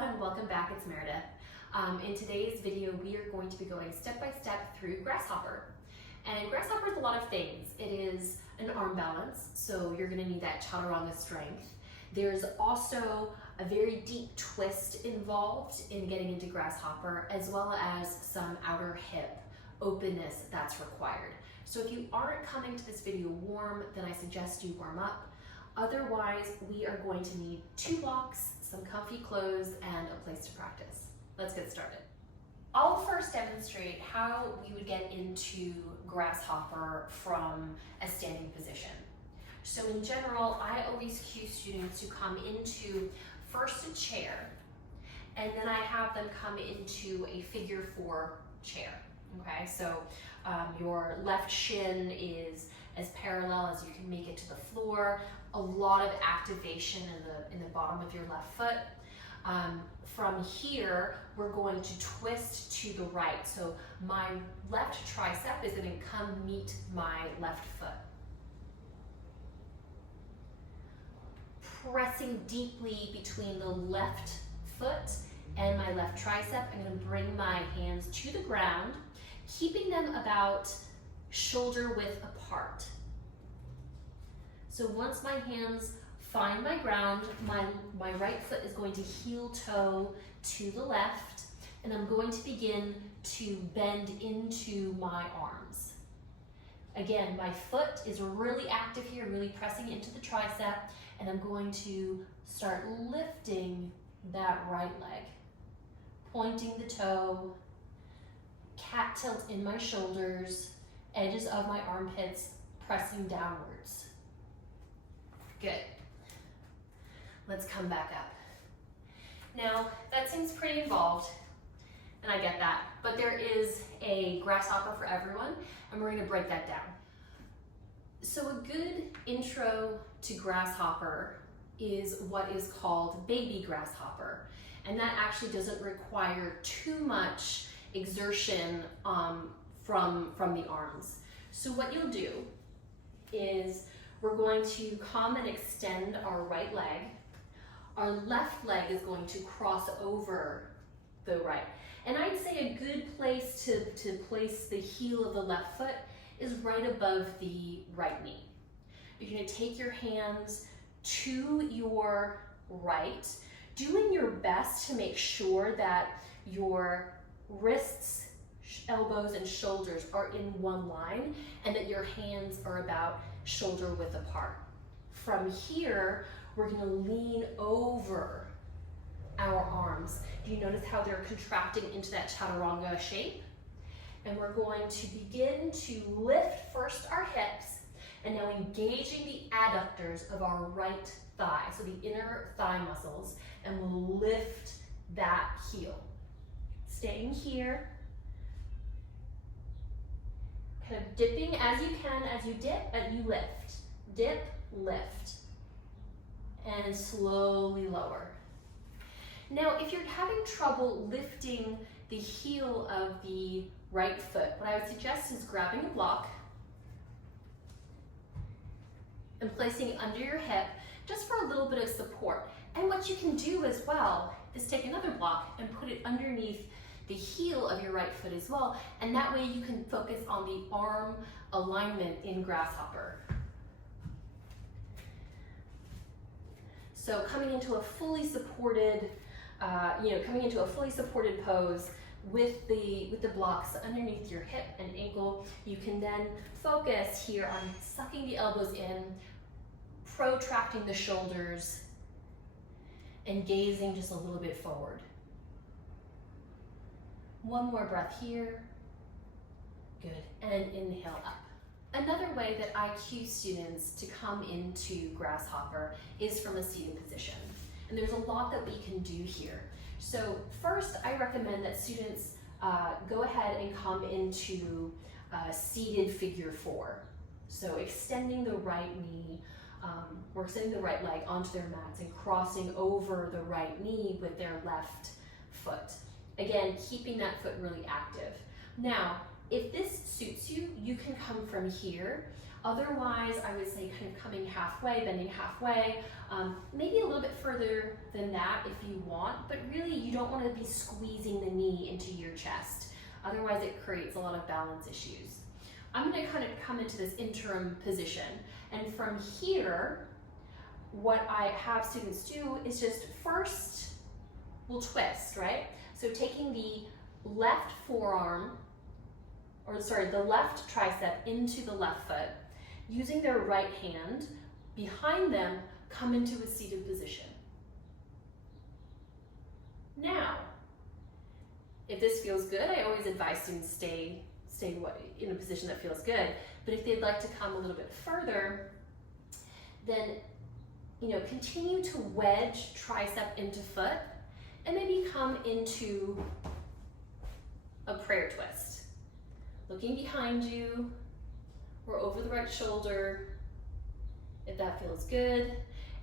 everyone, welcome back, it's Meredith. In today's video, we are going to be going step by step through Grasshopper. And Grasshopper is a lot of things. It is an arm balance, so you're gonna need that chaturanga strength. There's also a very deep twist involved in getting into Grasshopper, as well as some outer hip openness that's required. So if you aren't coming to this video warm, then I suggest you warm up. Otherwise, we are going to need 2 blocks, some comfy clothes, and a place to practice. Let's get started. I'll first demonstrate how we would get into Grasshopper from a standing position. So in general, I always cue students to come into first a chair, and then I have them come into a figure 4 chair. Okay, so your left shin is as parallel as you can make it to the floor. A lot of activation in the bottom of your left foot. From here, we're going to twist to the right. So my left tricep is going to come meet my left foot. Pressing deeply between the left foot and my left tricep, I'm going to bring my hands to the ground, keeping them about shoulder width apart. So once my hands find my ground, my right foot is going to heel toe to the left, and I'm going to begin to bend into my arms. Again, my foot is really active here, really pressing into the tricep, and I'm going to start lifting that right leg, pointing the toe, cat tilt in my shoulders, edges of my armpits pressing downwards. Good. Let's come back up. Now, that seems pretty involved, and I get that, but there is a Grasshopper for everyone, and we're gonna break that down. So a good intro to Grasshopper is what is called baby Grasshopper, and that actually doesn't require too much exertion from the arms. So what you'll do is we're going to come and extend our right leg. Our left leg is going to cross over the right. And I'd say a good place to place the heel of the left foot is right above the right knee. You're going to take your hands to your right, doing your best to make sure that your wrists, elbows, and shoulders are in one line, and that your hands are about shoulder width apart. From here, we're going to lean over our arms. Do you notice how they're contracting into that chaturanga shape? And we're going to begin to lift first our hips, and now engaging the adductors of our right thigh, so the inner thigh muscles, and we'll lift that heel. Staying here, kind of dipping as you can as you dip, and you lift. Dip, lift, and slowly lower. Now, if you're having trouble lifting the heel of the right foot, what I would suggest is grabbing a block and placing it under your hip just for a little bit of support. And what you can do as well is take another block and put it underneath the heel of your right foot as well, and that way you can focus on the arm alignment in Grasshopper. So coming into a fully supported, pose with the blocks underneath your hip and ankle, you can then focus here on sucking the elbows in, protracting the shoulders, and gazing just a little bit forward. One more breath here. Good. And inhale up. Another way that I cue students to come into Grasshopper is from a seated position. And there's a lot that we can do here. So first, I recommend that students go ahead and come into seated figure 4. So extending the right knee, or extending the right leg onto their mats and crossing over the right knee with their left foot. Again, keeping that foot really active. Now, if this suits you, you can come from here. Otherwise, I would say kind of coming halfway, bending halfway, maybe a little bit further than that if you want, but really you don't want to be squeezing the knee into your chest. Otherwise, it creates a lot of balance issues. I'm going to kind of come into this interim position, and from here, what I have students do is just first, we'll twist, right? So taking the left forearm, or sorry, the left tricep into the left foot, using their right hand behind them, come into a seated position. Now, if this feels good, I always advise students stay in a position that feels good. But if they'd like to come a little bit further, then continue to wedge tricep into foot and maybe come into a prayer twist. Looking behind you or over the right shoulder, if that feels good.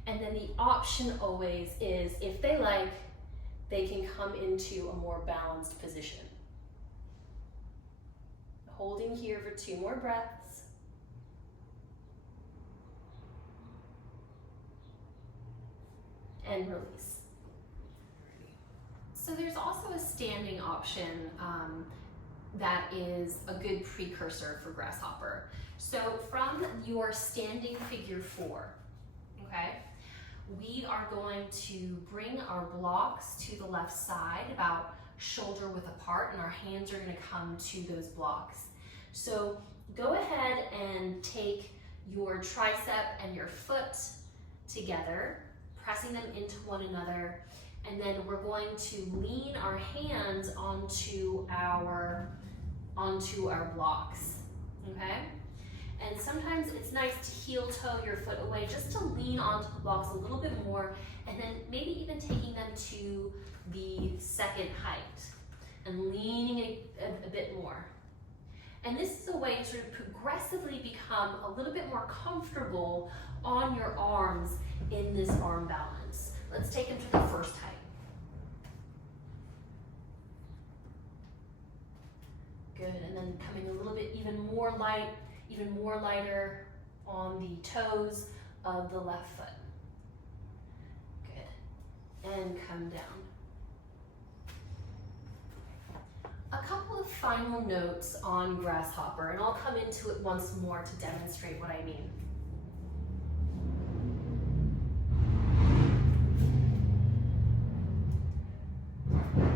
And then the option always is, if they like, they can come into a more balanced position. Holding here for 2 more breaths. And release. So there's also a standing option that is a good precursor for Grasshopper. So from your standing figure 4, okay, we are going to bring our blocks to the left side, about shoulder width apart, and our hands are going to come to those blocks. So go ahead and take your tricep and your foot together, pressing them into one another, and then we're going to lean our hands onto our blocks, okay? And sometimes it's nice to heel toe your foot away just to lean onto the blocks a little bit more, and then maybe even taking them to the second height and leaning a bit more. And this is a way to sort of progressively become a little bit more comfortable on your arms in this arm balance. Let's take them to the first height. Good, and then coming a little bit even more lighter on the toes of the left foot. Good, and come down. A couple of final notes on Grasshopper, and I'll come into it once more to demonstrate what I mean.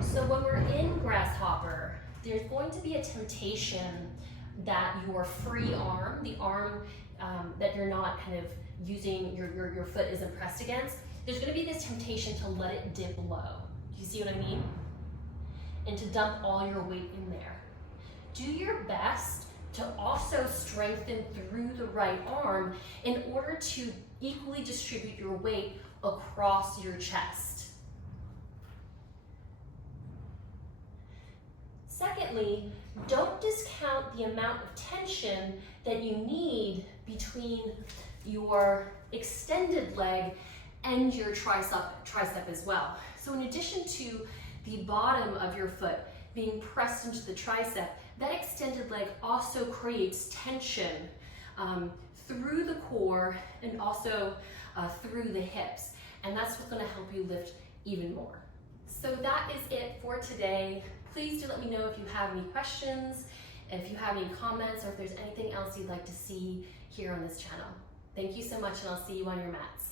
So when we're in Grasshopper, there's going to be a temptation that your free arm, the arm that you're not kind of using, your foot isn't pressed against, there's going to be this temptation to let it dip low. Do you see what I mean? And to dump all your weight in there. Do your best to also strengthen through the right arm in order to equally distribute your weight across your chest. Secondly, don't discount the amount of tension that you need between your extended leg and your tricep as well. So in addition to the bottom of your foot being pressed into the tricep, that extended leg also creates tension through the core and also through the hips. And that's what's going to help you lift even more. So that is it for today. Please do let me know if you have any questions, if you have any comments, or if there's anything else you'd like to see here on this channel. Thank you so much, and I'll see you on your mats.